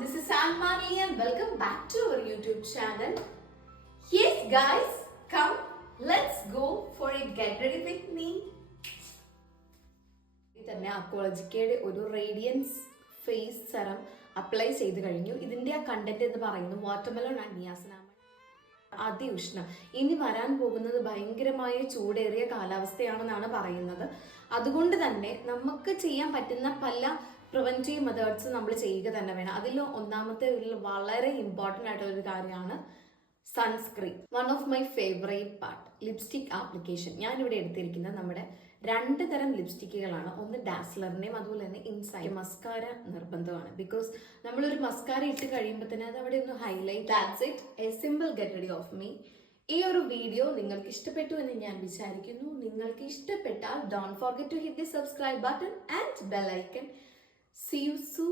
this is Salmani and welcome back to our YouTube channel. Yes guys, come, let's go for it. Get ready with me. തന്നെ അക്കോളജിക്കയുടെ ഒരു radians face serum apply ചെയ്ത് കഴിഞ്ഞു. ഇതിന്റെ ആ content എന്ന് പറയുന്നത് watermelon and niacinamide. അതിഉഷ്ണം. ഇനി വരാൻ പോകുന്നത് ഭയങ്കരമായ ചൂടേറിയ കാലാവസ്ഥയാണെന്നാണ് പറയുന്നത്. അതുകൊണ്ട് തന്നെ നമുക്ക് ചെയ്യാൻ പറ്റുന്ന പല പ്രിവെന്റീവ് മെത്തേഡ്സ് നമ്മൾ ചെയ്യുക തന്നെ വേണം. അതിൽ ഒന്നാമത്തെ വളരെ ഇമ്പോർട്ടൻ്റ് ആയിട്ടുള്ള ഒരു കാര്യമാണ് sunscreen. One of my favourite part, lipstick application. ഞാനിവിടെ എടുത്തിരിക്കുന്നത് നമ്മുടെ 2 തരം ലിപ്സ്റ്റിക്കുകളാണ്. ഒന്ന് ഡാസ്ലറിന്റെയും അതുപോലെ തന്നെ ഇൻസൈഡ്. മസ്കാര നിർബന്ധമാണ്, ബിക്കോസ് നമ്മളൊരു മസ്കാര ഇട്ട് കഴിയുമ്പോൾ തന്നെ അത് അവിടെ ഒന്ന് highlight. That's it, A simple get ready of me. ഈ ഒരു വീഡിയോ നിങ്ങൾക്ക് ഇഷ്ടപ്പെട്ടു എന്ന് ഞാൻ വിചാരിക്കുന്നു. നിങ്ങൾക്ക് ഇഷ്ടപ്പെട്ടാൽ don't forget to hit the subscribe button and bell icon. See you soon.